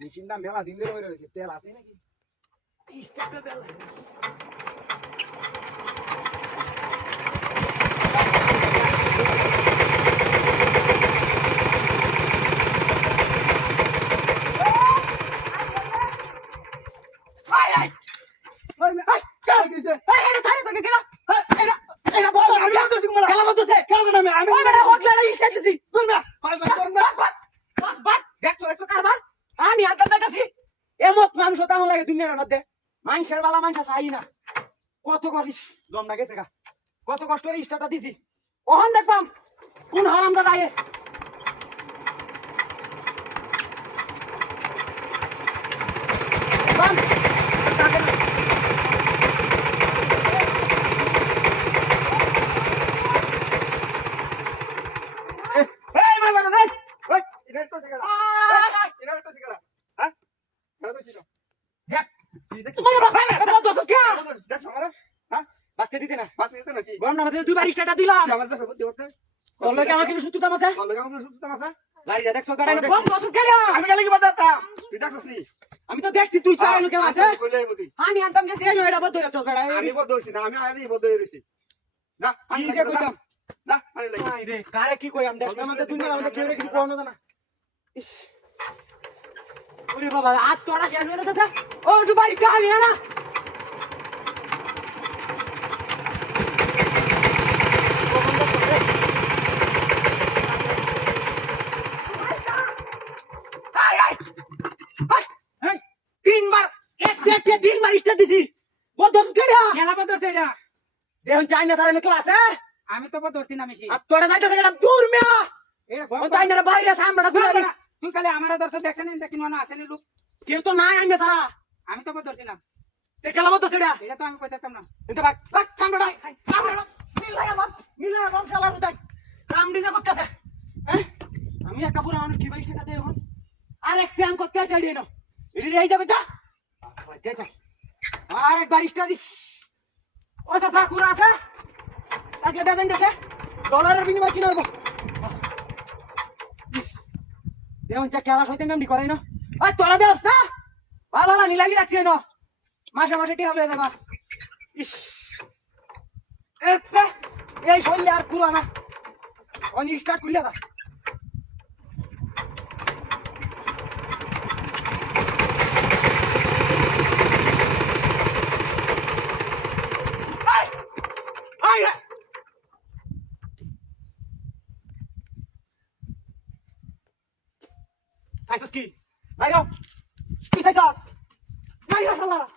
মেশিনটা মেলা দিন ধরে রয়েছে, তেল আছে নাকি? স্টার্টটা তেল আমি আনতাম দেখছি এমত মানুষ হতে আমার লাগে দুনিয়ার মধ্যে মানুষের বালা মানুষ চাই না কত করিস দম না গেছে গা কত কষ্ট করে স্টার্টটা দিছি ওখান দেখবাম কোন হারামজাদা আয়ে বাঁচতে দিতে না গরম নামাতে দুইবার স্টার্টটা দিলাম তোর লগে আমার কিন্তু সুতুতাম আছে গাড়িটা দেখছো গাড়ি বম দসস গাড়ি আমি গেলে কি বাদাতাম তুই দেখছস নি আমি তো দেখছি তুই চালানো কেমন আছে আমি আনতাম গেছি এই এটা বদ ধরে চল গাড়ি আমি বদ ধরছি না আমি আগে বদ ধরে রইছি যা কি যে কইতাম যা পানি লাগি আই রে কারে কি কই আম দেশটার মধ্যে দুনিয়ার মধ্যে কেউ কিছু কোন না ওরে বাবা আজ তোরা শেষ হয়ে গেছে ও একটু বাড়ি গাড়ি না তিনবার স্টার্ট দিছি বদ দস গাড়ি খেলা বদলছে এটা দেখুন চাই না সারা কেউ আছে আমি তো বদলছি না মেশি আর তোরা যাইতেছে এটা দূর মিয়া এটা ও তাই না বাইরে সামনে ঘুরে তুই খালি আমার দর্শক দেখছেন দেখি না আছেন লোক কেউ তো নাই আইনে সারা আমি তো বদলছি না তে গেলাম তো সেটা এটা তো আমি কইতাম না কিন্তু বাক সামনে মিলাই বাপ শালা উঠাই কাম দিনা করতেছে হ্যাঁ আমি একা পুরো মানুষ কি বাইশ টাকা দেই এখন আর এক স্যাম করতে আছে এডিনো এডি এই যাবে যা আর একবার স্টাডি ও সাসা কুরা আছে আগে বেজেন দেখে ডলারের বিনিময় কিনা হইব দেউন চা কেলা হইতে নাম দি করাই না ওই তোরা দেস না ভালো না নিলাগি রাখছি না মাসে মাসে টি হবে যাবা ইস একসে এই শৈলে আর কুরা না অনি স্টার্ট করলে যা Sai Suski! Vai, não! Que sai só! Vai, vai, vai!